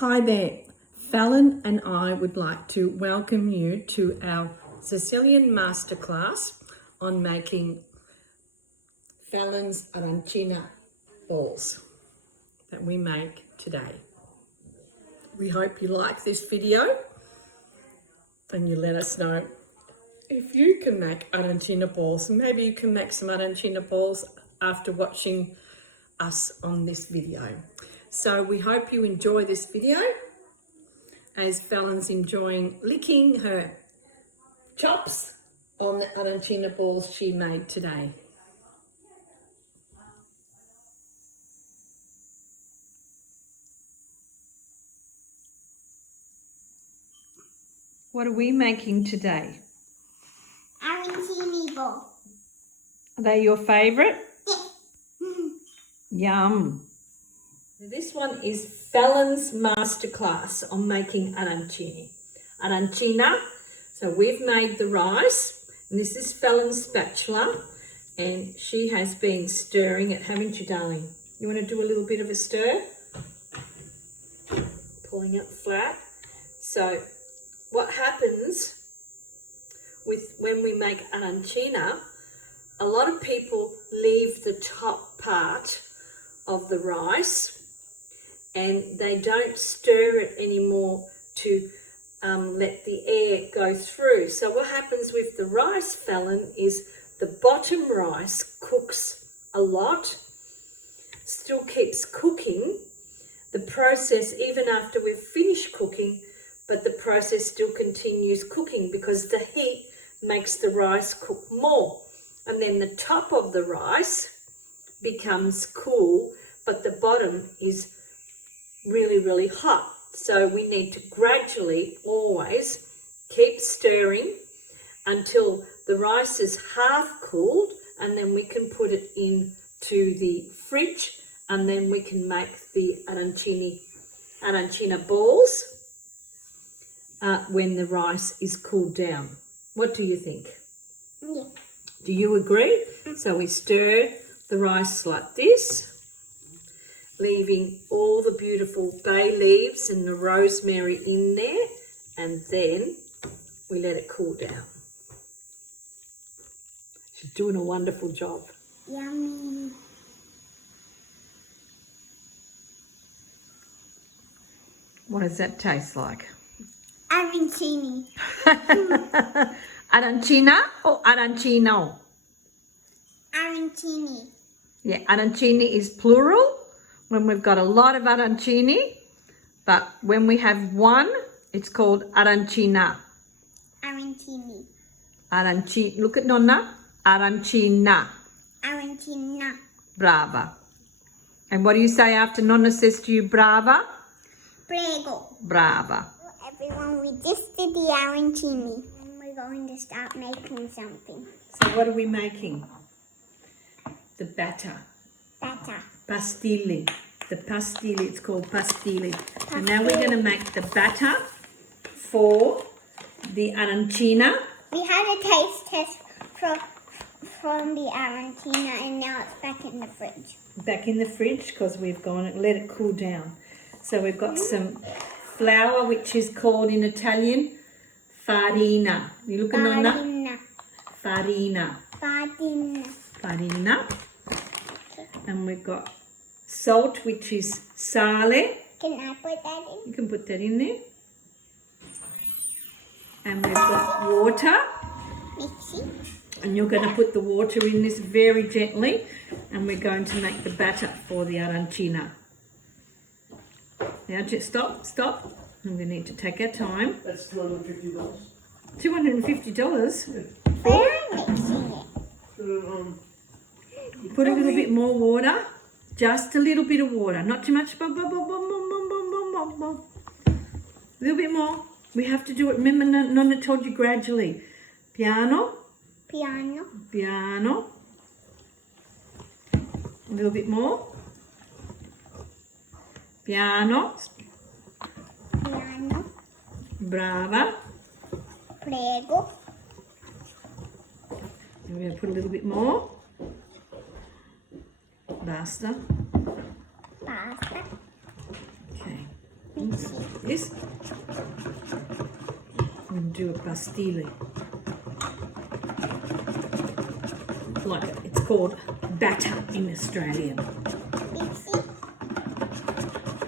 Hi there, Fallon and I would like to welcome you to our Sicilian masterclass on making Fallon's Arancina balls that we make today. We hope you like this video and you let us know if you can make Arancina balls. Maybe you can make some Arancina balls after watching us on this video. So we hope you enjoy this video as Fallon's enjoying licking her chops on the Arancina balls she made today. What are we making today? Arancina ball. Are they your favourite? Yeah. Yum. This one is Fallon's masterclass on making arancina. So we've made the rice, and this is Fallon's spatula, and she has been stirring it, haven't you, darling? You want to do a little bit of a stir? Pulling it flat. So what happens when we make arancina, a lot of people leave the top part of the rice and they don't stir it anymore to let the air go through. So what happens with the rice, Fallon, is the bottom rice cooks a lot, still keeps cooking. The process, even after we've finished cooking, but the process still continues cooking because the heat makes the rice cook more. And then the top of the rice becomes cool, but the bottom is really, really hot. So we need to gradually always keep stirring until the rice is half cooled, and then we can put it into the fridge, and then we can make the arancina balls when the rice is cooled down. What do you think? Yeah. Do you agree? So we stir the rice like this, leaving all the beautiful bay leaves and the rosemary in there, and then we let it cool down. She's doing a wonderful job. Yummy. What does that taste like? Arancini. Arancina or arancino? Arancini. Yeah, arancini is plural when we've got a lot of arancini, but when we have one, it's called arancina. Arancini. Look at Nonna. Arancina. Arancina. Brava. And what do you say after Nonna says to you, brava? Prego. Brava. Everyone, we just did the arancini. And we're going to start making something. So what are we making? The batter. Batter. Pastille. The pastille, it's called pastille. So now we're going to make the batter for the arancina. We had a taste test from the arancina, and now it's back in the fridge. Back in the fridge because we've gone and let it cool down. So we've got some flour, which is called in Italian farina. You look at Nonna? Farina. Farina. Farina. And we've got salt, which is sale. Can I put that in? You can put that in there. And we've got water. Mixy. And you're going to put the water in this very gently. And we're going to make the batter for the arancina. Now just stop. And we need to take our time. That's $250. $250? Where am I mixing it? Put a little bit more water. Just a little bit of water. Not too much. A little bit more. We have to do it. Remember, Nonna told you gradually. Piano. Piano. Piano. A little bit more. Piano. Piano. Brava. Prego. We're going to put a little bit more. Basta. Pasta. Okay. This. We'll do a pastille. Like it's called batter in Australian.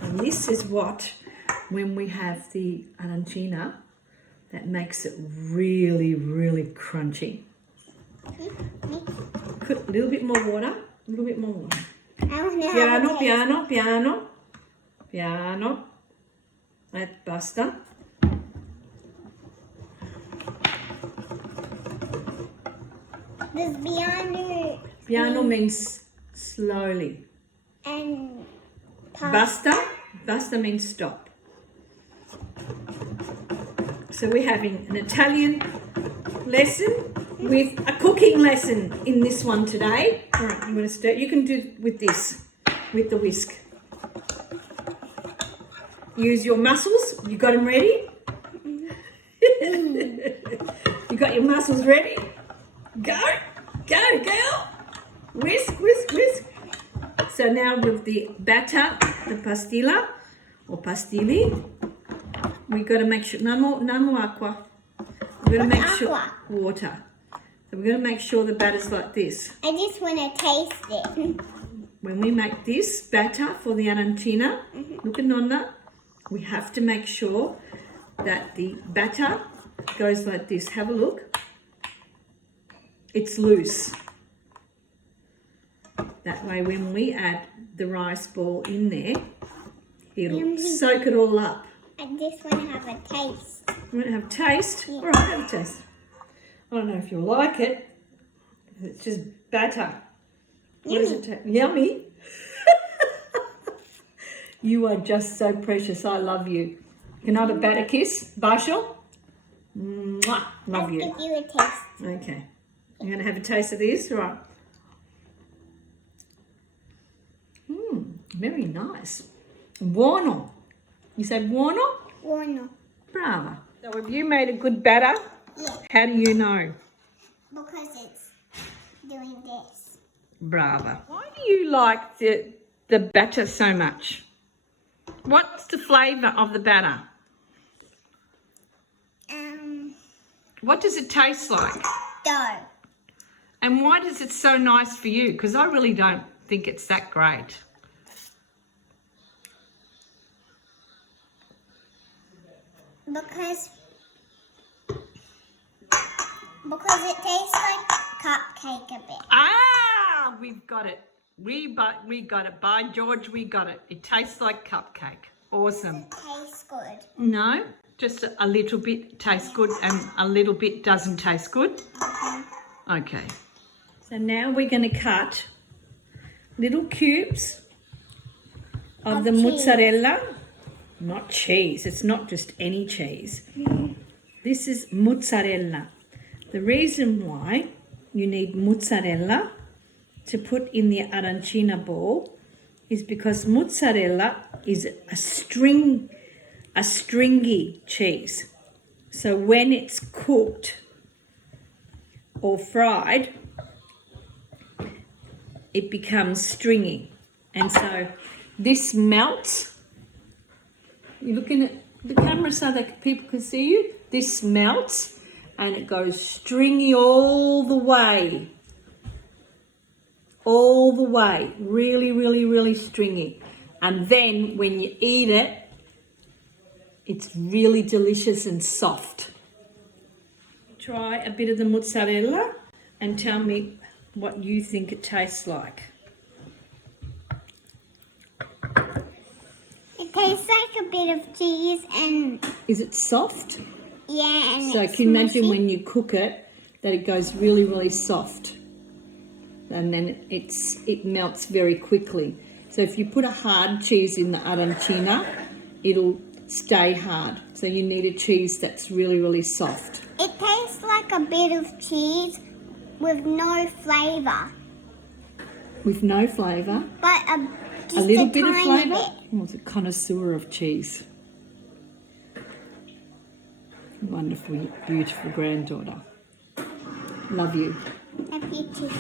And this is what, when we have the arancina, that makes it really, really crunchy. Put a little bit more water. A little bit more water. Piano, piano, piano. Piano. That basta. Does piano... Piano means slowly. And... Basta. Basta means stop. So we're having an Italian lesson with a cooking lesson in this one today. All right, you want to stir? You can do with this, with the whisk. Use your muscles. You got them ready? You got your muscles ready? Go, go, girl. Whisk, whisk, whisk. So now with the batter, the pastilla or pastilli, we got to make sure, no more aqua. We're going to make sure, water. So we're going to make sure the batter's like this. I just want to taste it. When we make this batter for the arancina, look at Nonna, we have to make sure that the batter goes like this. Have a look. It's loose. That way when we add the rice ball in there, it'll soak it all up. I just want to have a taste. You want to have a taste? Yeah. All right, have a taste. I don't know if you'll like it. It's just batter. What does it taste? Yummy. You are just so precious. I love you. Can I have a batter kiss, Barshal? Mwah. Love you. I'll give you a taste. Okay. You're going to have a taste of this? Right. Very nice. Buono. You say buono? Buono. Brava. So have you made a good batter? Yeah. How do you know? Because it's doing this. Brava. Why do you like the batter so much? What's the flavour of the batter? What does it taste like? Dough. And why is it so nice for you? Because I really don't think it's that great. Because it tastes like cupcake a bit. Ah, we've got it. We got it. By George, we got it. It tastes like cupcake. Awesome. It tastes good. No, just a little bit tastes good and a little bit doesn't taste good. Okay. So now we're going to cut little cubes of the cheese. mozzarella. Not cheese. It's not just any cheese. This is mozzarella. The reason why you need mozzarella to put in the arancina ball is because mozzarella is a stringy cheese. So when it's cooked or fried, it becomes stringy. And so this melts. You're looking at the camera so that people can see you. This melts and it goes stringy all the way. All the way. Really, really, really stringy. And then when you eat it, it's really delicious and soft. Try a bit of the mozzarella and tell me what you think it tastes like. It tastes like a bit of cheese and... Is it soft? Yeah, and So it's can you imagine mushy. when you cook it that it goes really, really soft, and then it melts very quickly. So if you put a hard cheese in the arancina, it'll stay hard. So you need a cheese that's really, really soft. It tastes like a bit of cheese with no flavour. With no flavour. But just A little bit of tiny flavour. bit. Oh, it's a connoisseur of cheese. Wonderful, beautiful granddaughter. Love you. Love you too.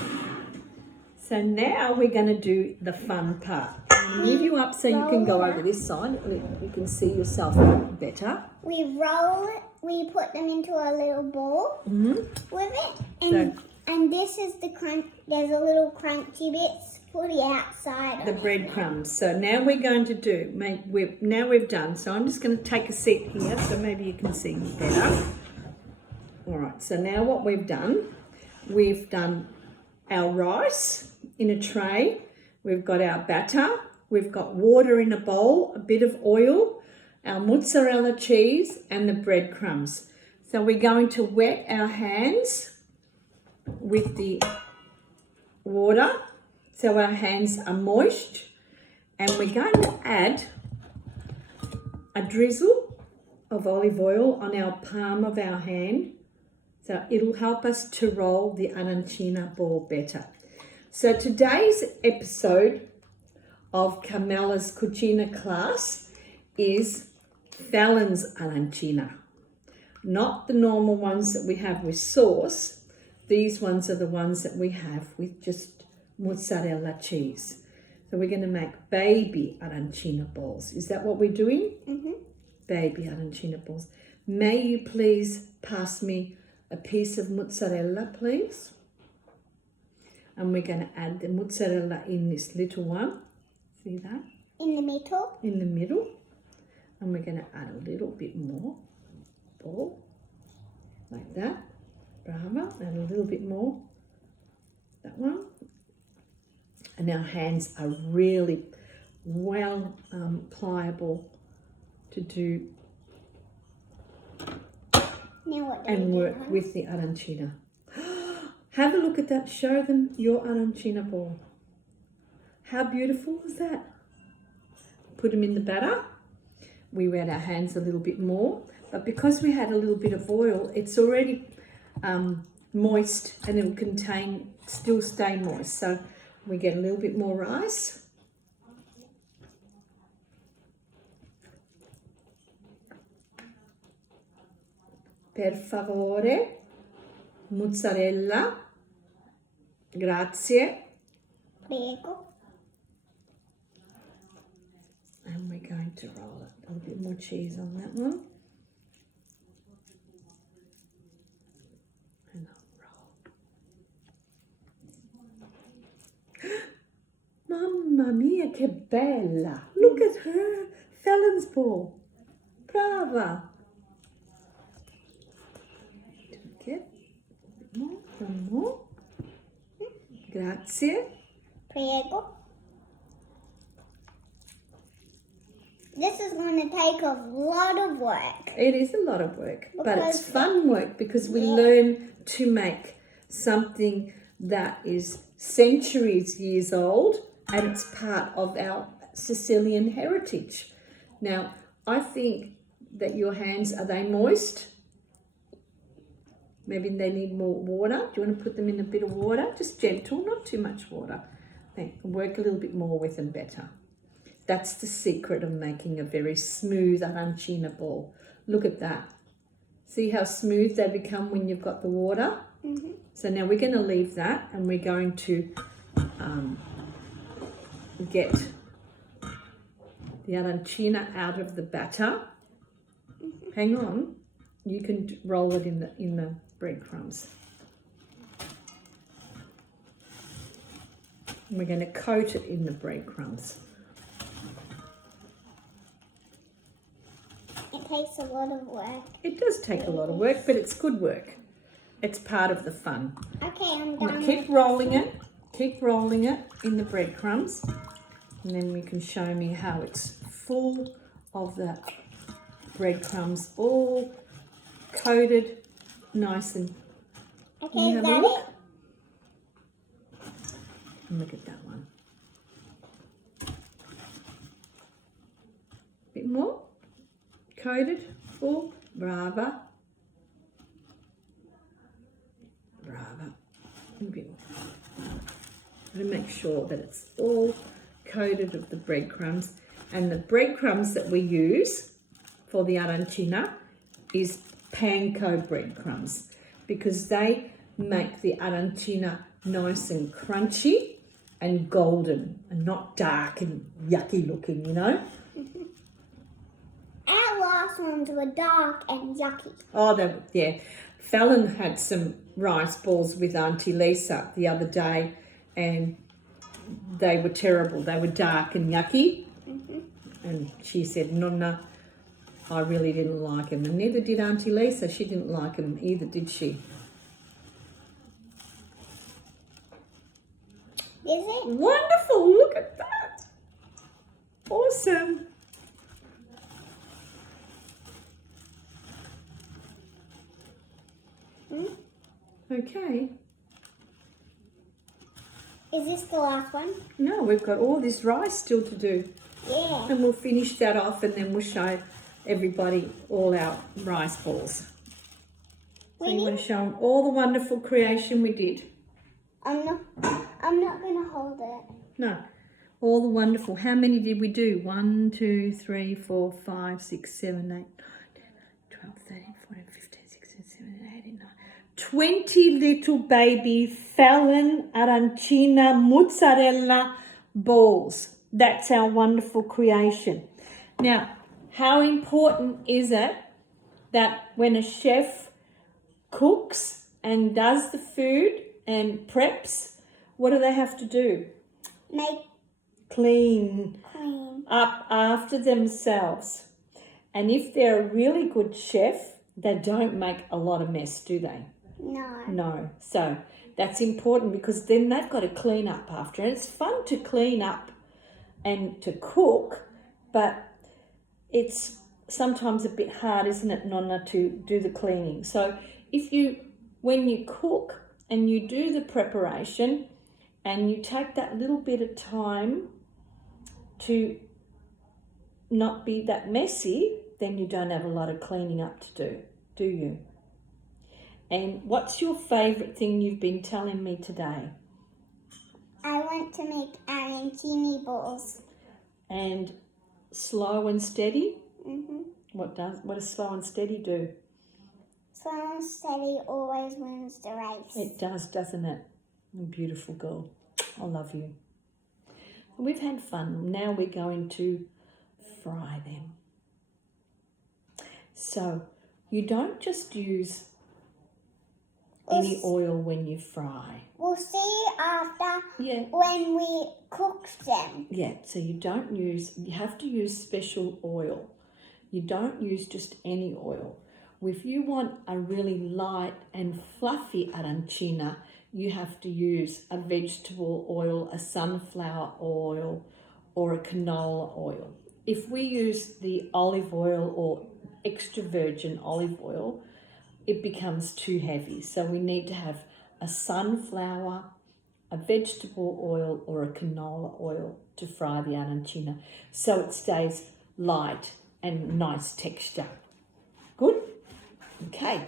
So now we're going to do the fun part. Move you up so you can go over this side. You can see yourself better. We roll it. We put them into a little ball with it, and this is the crunch. There's a little crunchy bits for the outside. The breadcrumbs. So now we're going to do. Now we've done. So I'm just going to take a seat here, so maybe you can see me better. All right. So now what we've done our rice in a tray. We've got our batter. We've got water in a bowl, a bit of oil, our mozzarella cheese, and the breadcrumbs. So we're going to wet our hands with the water so our hands are moist, and we're going to add a drizzle of olive oil on our palm of our hand, so it'll help us to roll the arancina ball better. So today's episode of Carmela's Cucina class is Fallon's arancina, not the normal ones that we have with sauce. These ones are the ones that we have with just mozzarella cheese. So we're going to make baby arancina balls. Is that what we're doing? Mm-hmm. Baby arancina balls. May you please pass me a piece of mozzarella, please? And we're going to add the mozzarella in this little one. See that? In the middle? In the middle. And we're going to add a little bit more ball, like that. Bravo. Add a little bit more. That one. And our hands are really well pliable to do and work with the arancina. Have a look at that. Show them your arancina ball. How beautiful is that? Put them in the batter. We wet our hands a little bit more, but because we had a little bit of oil, it's already moist, and it'll still stay moist. So we get a little bit more rice. Per favore, mozzarella. Grazie. Prego. And we're going to roll it. A little bit more cheese on that one. And I'll roll. Mamma mia, che bella. Look at her. Fallon's ball. Brava. Okay. One more. Grazie. Prego. This is going to take a lot of work. It is a lot of work, but it's fun work because we learn to make something that is years old, and it's part of our Sicilian heritage. Now, I think that your hands, are they moist? Maybe they need more water. Do you want to put them in a bit of water? Just gentle, not too much water. Work a little bit more with them better. That's the secret of making a very smooth arancina ball. Look at that. See how smooth they become when you've got the water? Mm-hmm. So now we're going to leave that, and we're going to get the arancina out of the batter. Mm-hmm. Hang on. You can roll it in the breadcrumbs. And we're going to coat it in the breadcrumbs. It takes a lot of work. It does take a lot of work, but it's good work. It's part of the fun. Okay, I'm done. Now keep rolling it. Keep rolling it in the breadcrumbs. And then you can show me how it's full of the breadcrumbs, all coated nice and... Okay, is that it? And look at that one. Bit more. Coated, full, brava. Brava. A bit more. To make sure that it's all coated of the breadcrumbs. And the breadcrumbs that we use for the arancina is panko breadcrumbs, because they make the arancina nice and crunchy, and golden and not dark and yucky looking, you know. Our last ones were dark and yucky. Oh, yeah. Fallon had some rice balls with Auntie Lisa the other day, and they were terrible. They were dark and yucky. And she said, Nonna, I really didn't like them. And neither did Auntie Lisa. She didn't like them either, did she? Is it? Wonderful. Look at that. Awesome. Okay. Is this the last one? No, we've got all this rice still to do. Yeah. And we'll finish that off and then we'll show everybody all our rice balls. So you want to show them all the wonderful creation we did? I'm not going to hold it. No. All the wonderful. How many did we do? 1, 2, 3, 4, 5, 6, 7, 8, 9, 10, 12, 13, 14, 15, 16, 17, 18, 19. 20 little baby Fallon, Arancina, Mozzarella balls. That's our wonderful creation. Now, how important is it that when a chef cooks and does the food and preps, what do they have to do? Make Clean clean. up after themselves. And if they're a really good chef, they don't make a lot of mess, do they? No. No. So that's important because then they've got to clean up after. And it's fun to clean up and to cook, but it's sometimes a bit hard, isn't it, Nonna, to do the cleaning. So when you cook and you do the preparation and you take that little bit of time to not be that messy, then you don't have a lot of cleaning up to do you? And what's your favourite thing you've been telling me today? I want to make arancini balls. And slow and steady? Mm-hmm. What does slow and steady do? Slow and steady always wins the race. It does, doesn't it? You beautiful girl. I love you. We've had fun. Now we're going to fry them. So you don't just use any oil when you fry. We'll see after Yeah. when we cook them. Yeah, so you have to use special oil. You don't use just any oil. If you want a really light and fluffy arancina, you have to use a vegetable oil, a sunflower oil, or a canola oil. If we use the olive oil or extra virgin olive oil, it becomes too heavy. So we need to have a sunflower, a vegetable oil, or a canola oil to fry the arancina, so it stays light and nice texture. Good? Okay.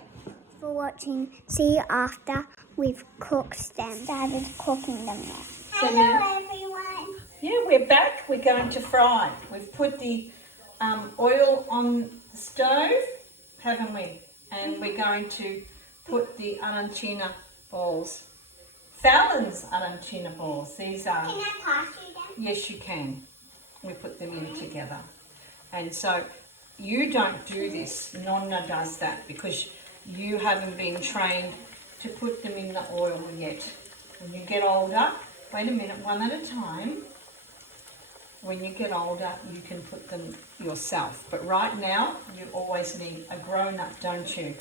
For watching. See you after we've cooked them. Started cooking them now. So Hello everyone. Yeah, we're back. We're going to fry. We've put the oil on the stove, haven't we? And we're going to put the arancina balls. Fallon's arancina balls. These are... Can I pass you them? Yes, you can. We put them in together. And so you don't do this. Nonna does that because you haven't been trained to put them in the oil yet. When you get older, wait a minute, one at a time. When you get older, you can put them yourself. But right now, you always need a grown-up, don't you?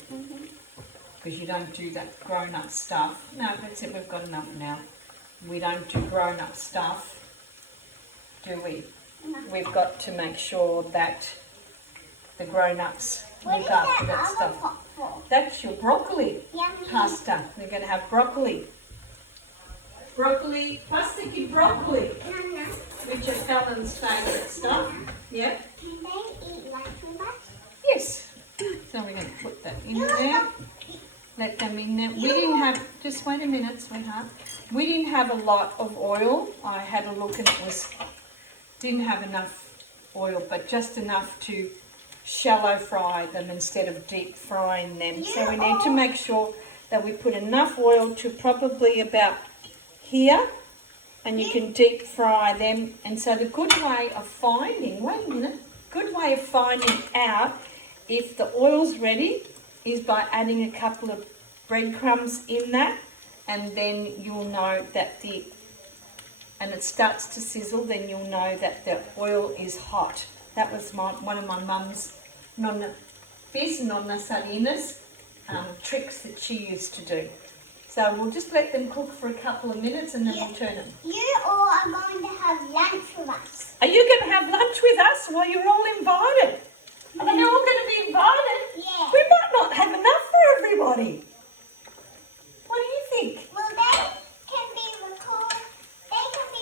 Because you don't do that grown-up stuff. No, that's it, we've got enough now. We don't do grown-up stuff, do we? No. We've got to make sure that the grown-ups What look is after that that other stuff. pot for? That's your broccoli Yummy. pasta. We're going to have broccoli. Broccoli, pasta di broccoli, Nonna, which is Fallon's favourite stuff. Yeah? can they eat lunch with us? Yes. So we're going to put that in there. Let them in there. We didn't have, just wait a minute, sweetheart. We didn't have a lot of oil. I had a look and didn't have enough oil, but just enough to shallow fry them instead of deep frying them. So we need to make sure that we put enough oil to probably about here and you can deep fry them. And so the good way of finding, wait a minute, good way of finding out if the oil's ready is by adding a couple of breadcrumbs in that, and then you'll know that and it starts to sizzle, then you'll know that the oil is hot. That was one of my mum's Nonna Sarina's tricks that she used to do. So we'll just let them cook for a couple of minutes and then we'll turn them. You all are going to have lunch with us. Are you going to have lunch with us? Well, you're all invited. Are they all going to be invited? Yeah. We might not have enough for everybody. What do you think? Well, they can be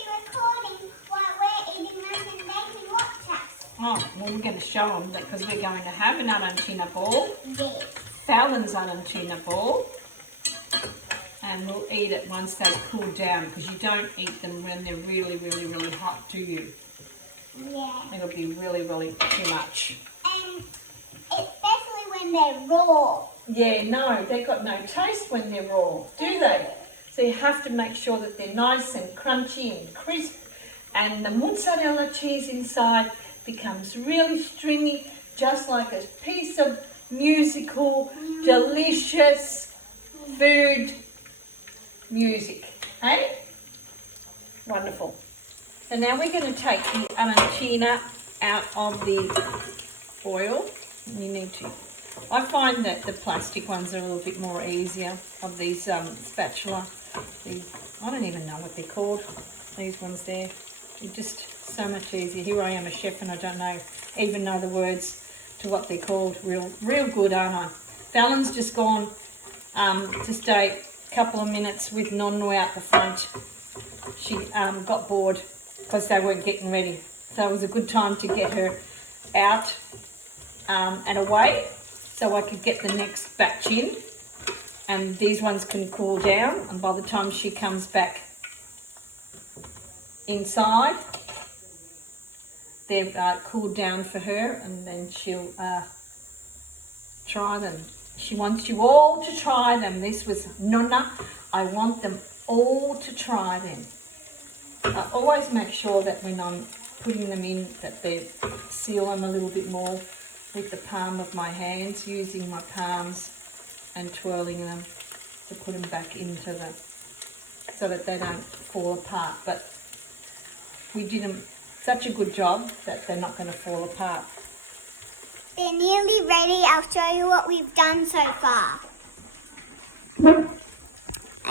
recording while we're eating lunch and they can watch us. Oh, well, we're going to show them because we're going to have an arancina ball. Yes. Fallon's arancina ball. And we'll eat it once they cool down, because you don't eat them when they're really, really, really hot, do you? Yeah. It'll be really, really too much. And especially when they're raw. Yeah, no, they've got no taste when they're raw, do they? So you have to make sure that they're nice and crunchy and crisp, and the mozzarella cheese inside becomes really stringy, just like a piece of musical, delicious food music. Hey? Wonderful. So now we're going to take the arancina out of the oil. You need to. I find that the plastic ones are a little bit more easier, of these spatula. I don't even know what they're called. These ones there. They're just so much easier. Here I am, a chef, and I don't even know the words to what they're called. Real good, aren't I? Fallon's just gone to stay a couple of minutes with Nonna out the front. She got bored because they weren't getting ready. So it was a good time to get her out and away, so I could get the next batch in, and these ones can cool down, and by the time she comes back inside, they've cooled down for her, and then she'll try them. She wants you all to try them. This was Nonna. I want them all to try them. I always make sure that when I'm putting them in, that they seal them a little bit more with the palm of my hands, using my palms and twirling them to put them back into so that they don't fall apart. But we did them such a good job that they're not going to fall apart. They're nearly ready. I'll show you what we've done so far.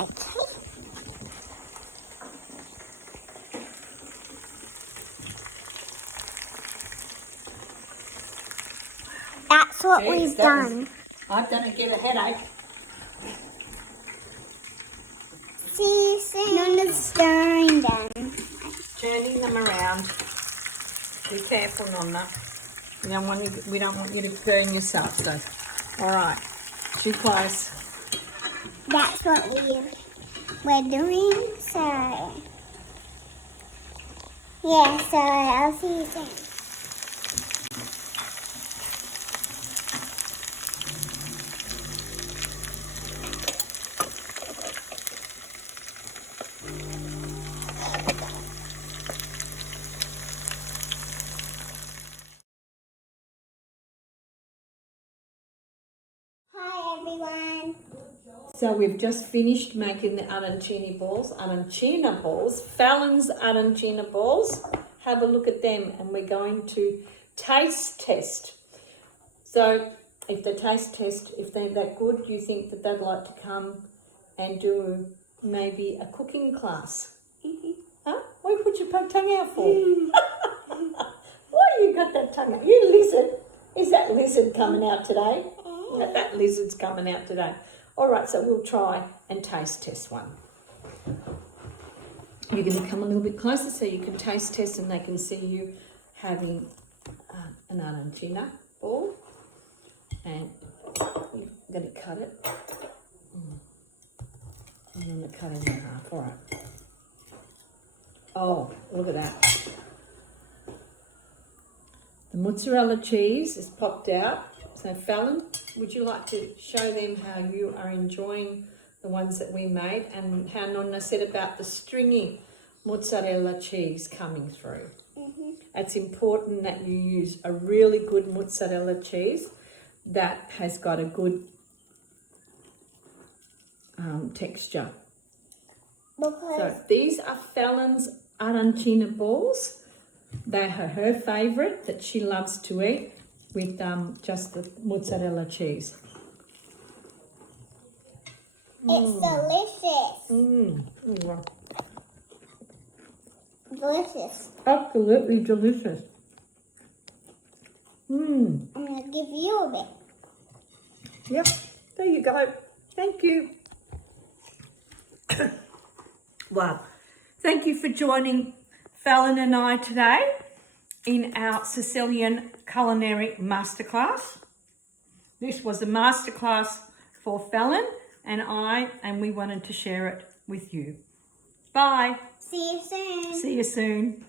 Okay. That's what we've done. I don't get a headache. See you soon. Nonna's stirring them. Turning them around. Be careful, Nonna. We don't want you to burn yourself. So, all right, too close. That's what we're doing. So, yeah. So I'll see you soon. Hi everyone. So we've just finished making the arancina balls, Fallon's arancina balls. Have a look at them, and we're going to taste test. So if they taste test, if they're that good, you think that they'd like to come and do maybe a cooking class? Huh? What you put your tongue out for? Why you got that tongue out? You lizard. Is that lizard coming out today? That lizard's coming out today. All right, so we'll try and taste test one. You're going to come a little bit closer so you can taste test and they can see you having an arancina ball. And you're going to cut it. I'm going to cut it in half. All right. Oh, look at that. The mozzarella cheese is popped out. So Fallon, would you like to show them how you are enjoying the ones that we made, and how Nonna said about the stringy mozzarella cheese coming through. Mhm. It's important that you use a really good mozzarella cheese that has got a good texture. So Because these are Fallon's Arancina balls. They are her favourite that she loves to eat with just the mozzarella cheese. it's delicious. Mm. Delicious. Absolutely delicious. I'm going to give you a bit. Yep, there you go. Thank you. Wow. Thank you for joining Fallon and I today in our Sicilian culinary masterclass. This was a masterclass for Fallon and I, and we wanted to share it with you. Bye. See you soon. See you soon.